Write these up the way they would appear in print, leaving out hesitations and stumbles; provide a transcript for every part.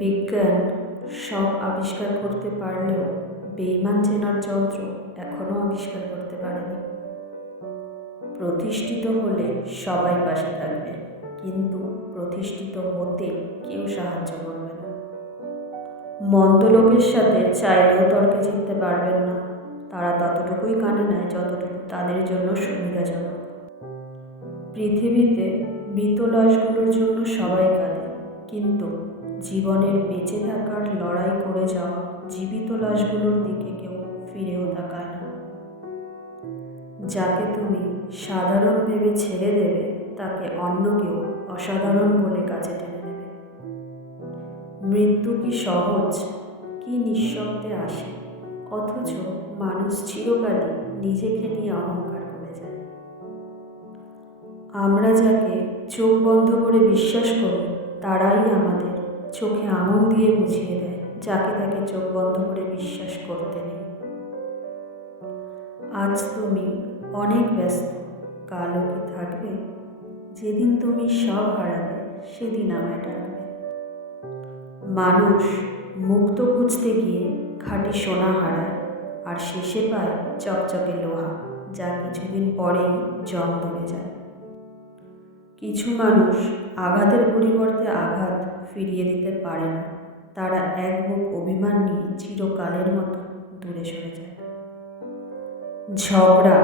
বিজ্ঞান সব আবিষ্কার করতে পারলেও বেইমান চেনার যন্ত্র এখনও আবিষ্কার করতে পারেনি। প্রতিষ্ঠিত হলে সবাই পাশে থাকবে, কিন্তু প্রতিষ্ঠিত হতে কেউ সাহায্য করবে না। মন্দ লোকের সাথে চাইলেও তর্কে জিততে পারবেন না। তারা ততটুকুই কানে নেয় যতটুকু তাদের জন্য সুবিধাজনক। পৃথিবীতে মৃত লাশগুলোর জন্য সবাই কাঁদে, কিন্তু জীবনের বেঁচে থাকার লড়াই করে যাওয়া জীবিত লাশগুলোর দিকে কেউ ফিরেও তাকায় না। যাকে তুমি সাধারণ ভেবে ছেড়ে দেবে, তাকে অন্য কেউ অসাধারণ বলে কাছে টেনে নেবে। মৃত্যু কি সহজ, কি নিঃশব্দে আসে, অথচ মানুষ চিরকালই নিজেকে নিয়ে অহংকার করে যায়। আমরা যাকে চোখ বন্ধ করে বিশ্বাস করি, তারাই আমাদের চোখে আঙুল দিয়ে বুঝিয়ে দেয় যাকে তাকে চোখ বন্ধ করে বিশ্বাস করতে নেই। আজ তুমি অনেক ব্যস্ত, কালও কি থাকবে? যেদিন তুমি সব হারাবে, সেদিন আমায় ডাকবে। মানুষ মুক্ত খুঁজতে গিয়ে খাঁটি সোনা হারায়, আর শেষে পায় চকচকে লোহা, যা কিছুদিন পরেই জং ধরে যায়। কিছু মানুষ আঘাতের পরিবর্তে আঘাত ফিরিয়ে দিতে পারে না। তারা এক বুক অভিমান নিয়ে চিরকালের মতো দূরে সরে যায়। ঝগড়া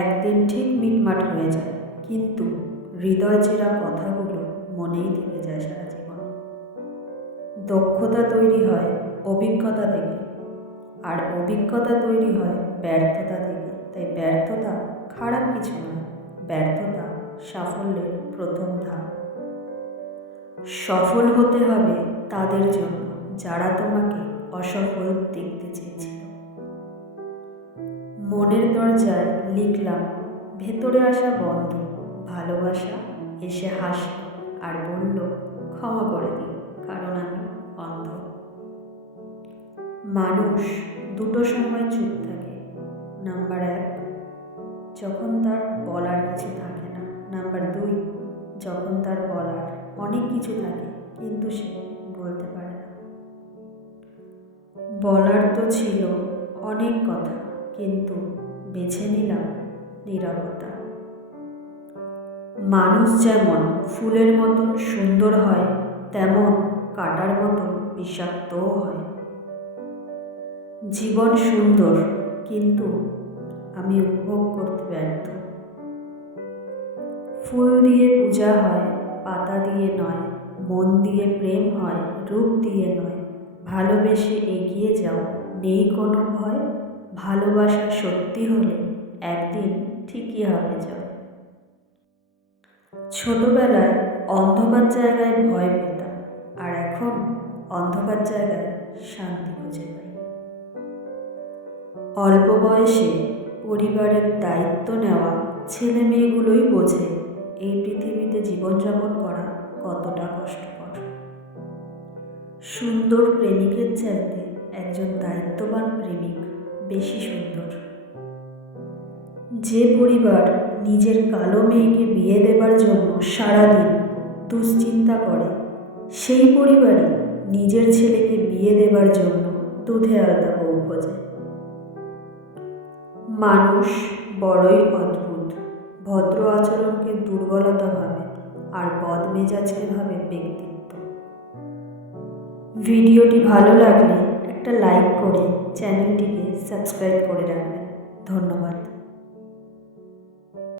একদিন ঠিক মিটমাট হয়ে যায়, কিন্তু হৃদয় চেরা কথাগুলো মনেই থেকে যায় সারা জীবন। দক্ষতা তৈরি হয় অভিজ্ঞতা থেকে, আর অভিজ্ঞতা তৈরি হয় ব্যর্থতা থেকে। তাই ব্যর্থতা খারাপ কিছু নয়, ব্যর্থতা সাফল্যের প্রথম ধাপ। সফল হতে হবে তাদের জন্য যারা তোমাকে অসফল দেখতে চেয়েছিল। মনের দরজায় লিখলাম, ভেতরে আসা বন্ধ। ভালোবাসা এসে হাসে আর বলল, ক্ষমা করে দিও, কারণ আমি অন্ধ। মানুষ দুটো সময় চুপ থাকে। নাম্বার 1, যখন তার বলার কিছু থাকে না। নাম্বার 2, যখন তার বলার অনেক কিছু থাকে, কিন্তু সে বলতে পারে না। বলার তো ছিল অনেক কথা, কিন্তু বেছে নিলাম নীরবতা। মানুষ যেমন ফুলের মতন সুন্দর হয়, তেমন কাঁটার মতন বিষাক্তও হয়। জীবন সুন্দর, কিন্তু আমি উপভোগ করতে ব্যর্থ। ফুল দিয়ে পূজা হয়, পাতা দিয়ে নয়। মন দিয়ে প্রেম হয়, রূপ দিয়ে নয়। ভালোবেসে এগিয়ে যাও, নেই কোনো ভয়। ভালোবাসা সত্যি হলে একদিন ঠিকই হবে জয়। ছোটবেলায় অন্ধকার জায়গায় ভয় পেতাম, আর এখন অন্ধকার জায়গায় শান্তি খুঁজে পাই। অল্প বয়সে পরিবারের দায়িত্ব নেওয়া ছেলে মেয়েগুলোই বোঝে এই পৃথিবীতে জীবনযাপন করা কতটা কষ্টকর। সুন্দর প্রেমিকের চাইতে একজন দায়িত্ববান প্রেমিক বেশি সুন্দর। যে পরিবার নিজের কালো মেয়েকে বিয়ে দেবার জন্য সারাদিন দুশ্চিন্তা করে, সেই পরিবারই নিজের ছেলেকে বিয়ে দেবার জন্য দুধে আলতা বউ খোঁজে। মানুষ বড়ই অদ্ভুত। ভদ্র আচরণকে দুর্বলতা ভাবে, আর বদমেজাজকে ভাবে ব্যক্তিত্ব। ভিডিওটি ভালো লাগলে একটা লাইক করে চ্যানেলটিকে সাবস্ক্রাইব করে রাখবেন। ধন্যবাদ।